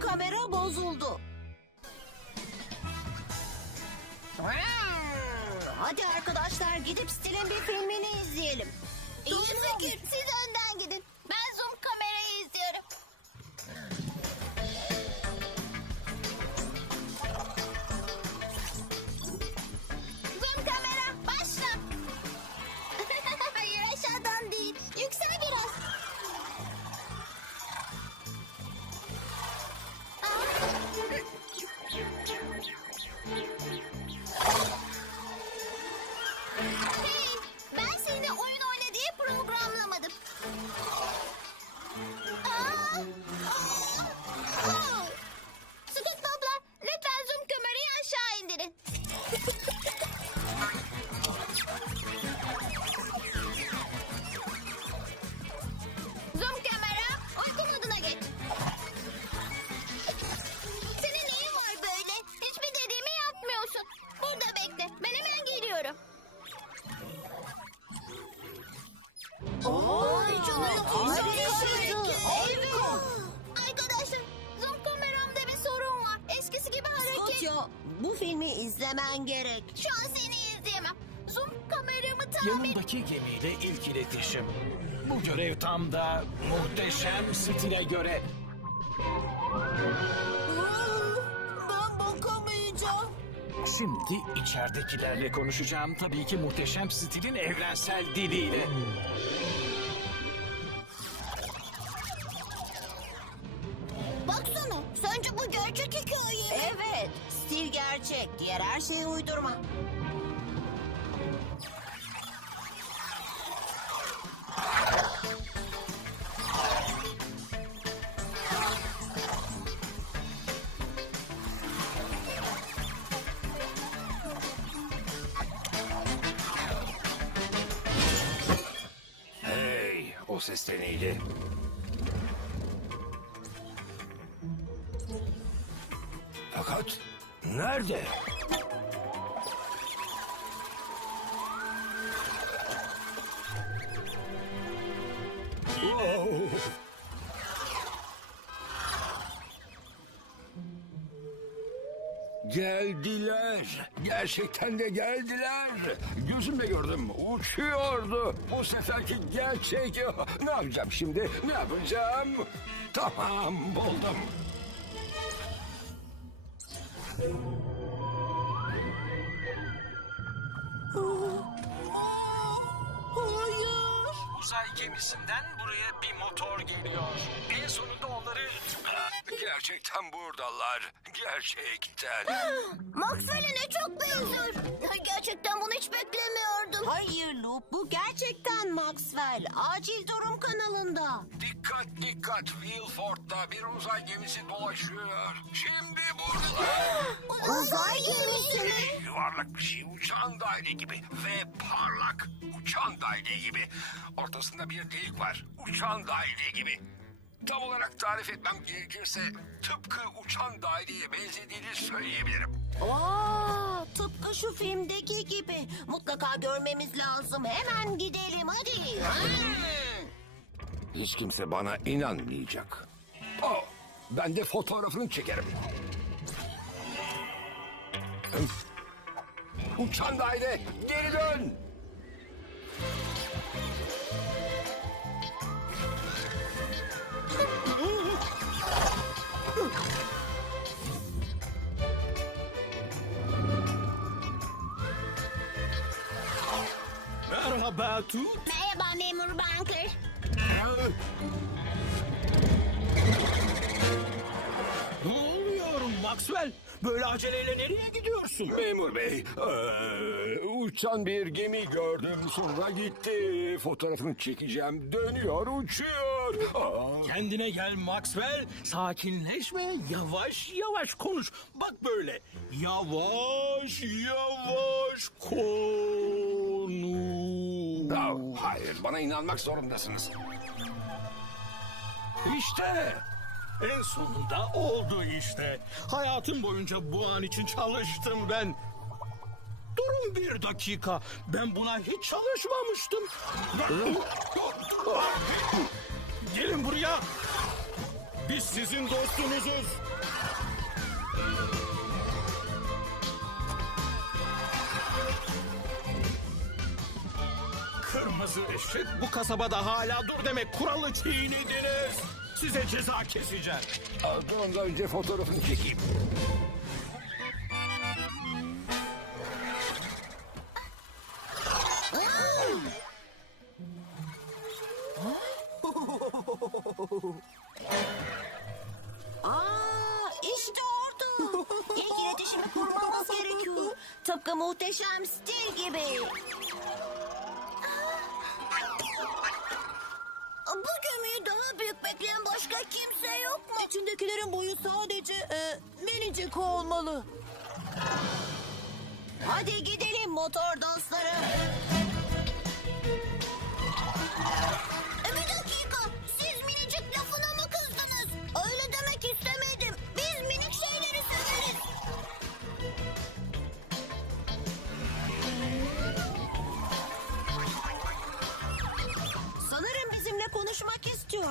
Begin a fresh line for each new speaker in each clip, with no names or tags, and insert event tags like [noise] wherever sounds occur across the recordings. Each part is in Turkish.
kamera bozuldu. Hadi arkadaşlar gidip Stil'in bir filmini izleyelim.
İyi fikir. Siz önden gidin.
İzlemen gerek.
Şu an seni izleyemem. Zoom kameramı tamir...
Yanındaki gemiyle ilk iletişim. Bu görev tam da muhteşem stile göre.
Ben bakamayacağım.
Şimdi içeridekilerle konuşacağım. Tabii ki muhteşem stilin evrensel diliyle.
Gerçek.
Diğer her şeyi uydurma.
Hey, o ses de neydi? Fakat nerede? Geldiler. Gerçekten de geldiler. Gözümle gördüm. Uçuyordu. Bu seferki gerçek. Ne yapacağım şimdi? Ne yapacağım? Tamam buldum.
Hayır.
Uzay gemisinden buraya bir motor geliyor. En sonunda onları...
Gerçekten buradalar. Gerçekten. [gasps]
Maxwell'e çok benziyor. Gerçekten bunu hiç beklemiyordum.
Hayır Lup, bu gerçekten Maxwell. Acil durum kanalında.
Dikkat dikkat. Wilford'da bir uzay gemisi dolaşıyor. Şimdi buradalar.
Uzay gemisi mi?
Yuvarlak bir şey uçan daire gibi ve parlak uçan daire gibi. Ortasında bir delik var. Uçan daire gibi. Tam olarak tarif etmem gerekirse tıpkı uçan daireye benzediğini söyleyebilirim.
Aa, tıpkı şu filmdeki gibi. Mutlaka görmemiz lazım. Hemen gidelim hadi.
Hiç kimse bana inanmayacak. Oh, ben de fotoğrafını çekerim. Uçan daire geri dön.
Merhaba Tut.
Merhaba memur banker.
Ne oluyor Maxwell? Böyle aceleyle nereye gidiyorsun?
Memur bey, eee, uçan bir gemi gördüm sonra gitti. Fotoğrafını çekeceğim, dönüyor, uçuyor. Aa,
Kendine gel Maxwell. Sakinleşme. Yavaş yavaş konuş. Bak böyle. Yavaş yavaş konuş.
Aa, hayır, bana inanmak zorundasınız.
İşte. En sonunda oldu işte. Hayatım boyunca bu an için çalıştım ben. Durun bir dakika. Ben buna hiç çalışmamıştım. Gelin buraya. Biz sizin dostunuzuz. Kırmızı ışık bu kasabada hala dur demek kuralı çiğnediniz. Size ceza keseceğim.
Ondan önce fotoğrafını çekeyim.
Aa, işte orada. İlk iletişimi kurmamız gerekiyor. Tıpkı muhteşem stil gibi. İçindekilerin boyu sadece e, minicik olmalı. Hadi gidelim motor dostları.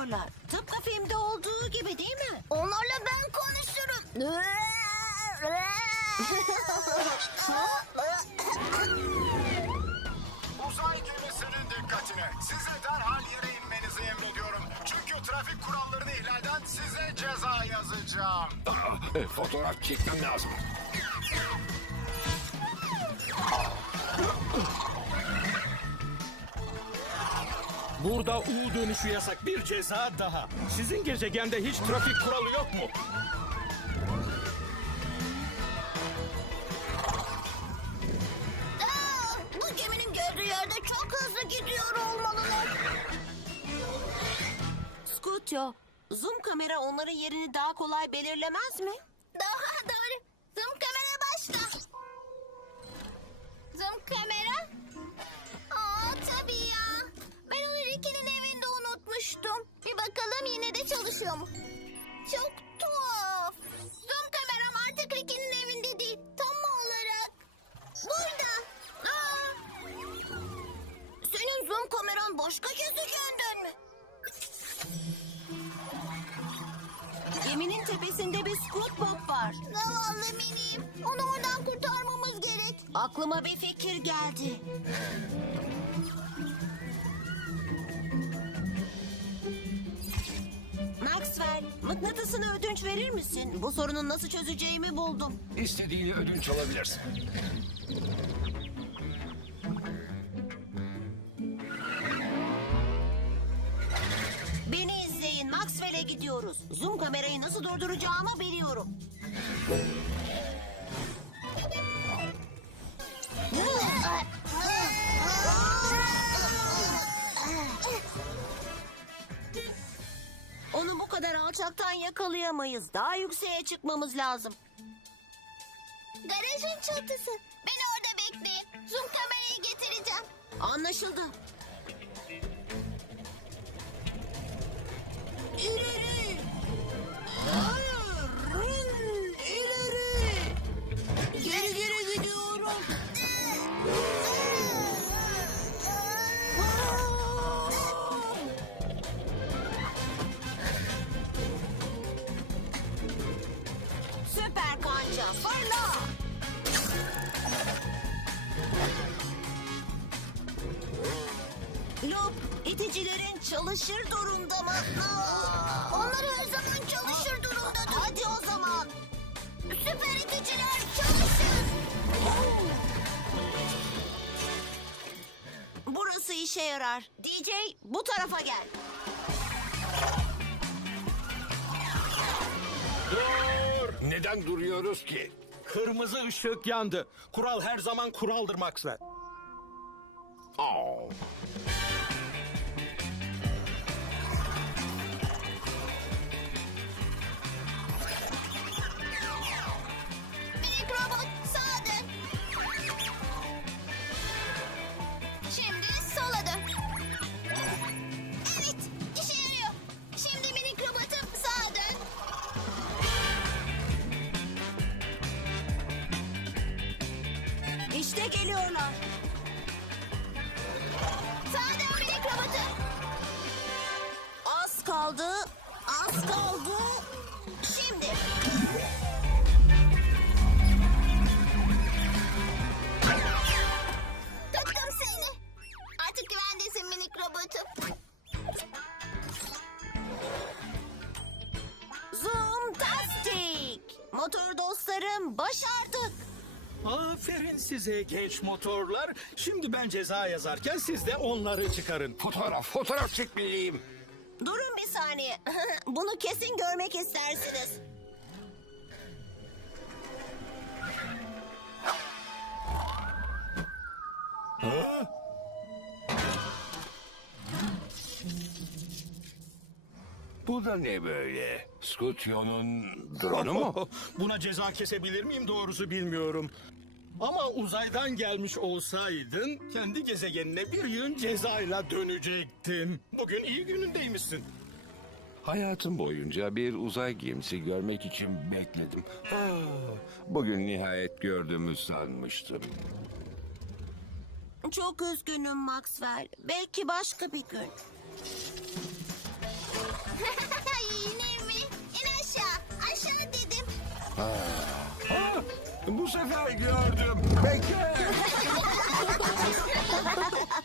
Konuşmak istiyorlar. Tıpkı filmde olduğu gibi değil mi?
Onlarla ben konuşurum. [laughs]
Uzay gemisinin dikkatine. Size derhal yere inmenizi emrediyorum. Çünkü trafik kurallarını ihlalden size ceza yazacağım.
Aa, [laughs] e, fotoğraf çekmem lazım. [laughs]
Burada U dönüşü yasak bir ceza daha. Sizin gezegende hiç trafik kuralı yok mu?
Aa, bu geminin gördüğü yerde çok hızlı gidiyor olmalılar.
Scutio, zoom kamera onların yerini daha kolay belirlemez mi?
Daha doğru. Zoom kamera başla. Zoom kamera? Mu? Çok tuhaf. Zoom kameram artık Ricky'nin evinde değil. Tam olarak. Burada. Aa. Senin zoom kameran başka gezegenden mi?
Geminin tepesinde bir scoot pop var.
Zavallı miniyim. Onu oradan kurtarmamız gerek.
Aklıma bir fikir geldi. Maxwell, mıknatısını ödünç verir misin? Bu sorunu nasıl çözeceğimi buldum.
İstediğini ödünç alabilirsin.
Beni izleyin, Maxwell'e gidiyoruz. Zoom kamerayı nasıl durduracağımı biliyorum. Alçaktan yakalayamayız. Daha yükseğe çıkmamız lazım.
Garajın çatısı. Beni orada bekleyin. Zoom kamerayı getireceğim.
Anlaşıldı. İleri! Hayır! Çalışır durumda mı?
Onlar her zaman çalışır durumdadır.
Hadi o zaman.
Süper iticiler çalışın.
Burası işe yarar. DJ bu tarafa gel.
Dur!
Neden duruyoruz ki?
Kırmızı ışık yandı. Kural her zaman kuraldır Maxwell.
Aa,
İşte geliyorlar.
Size genç motorlar. Şimdi ben ceza yazarken siz de onları çıkarın.
Fotoğraf, fotoğraf çekmeliyim.
Durun bir saniye. [laughs] Bunu kesin görmek istersiniz.
Bu da ne böyle? Scootio'nun [laughs] drone'u mu?
Buna ceza kesebilir miyim doğrusu bilmiyorum. Ama uzaydan gelmiş olsaydın kendi gezegenine bir yığın cezayla dönecektin. Bugün iyi günündeymişsin.
Hayatım boyunca bir uzay gemisi görmek için bekledim. Bugün nihayet gördüğümü sanmıştım.
Çok üzgünüm Maxwell. Belki başka bir gün. [laughs]
İner mi? İn aşağı. Aşağı dedim.
Ah, Bu sefer gördüm. Bekle. [laughs]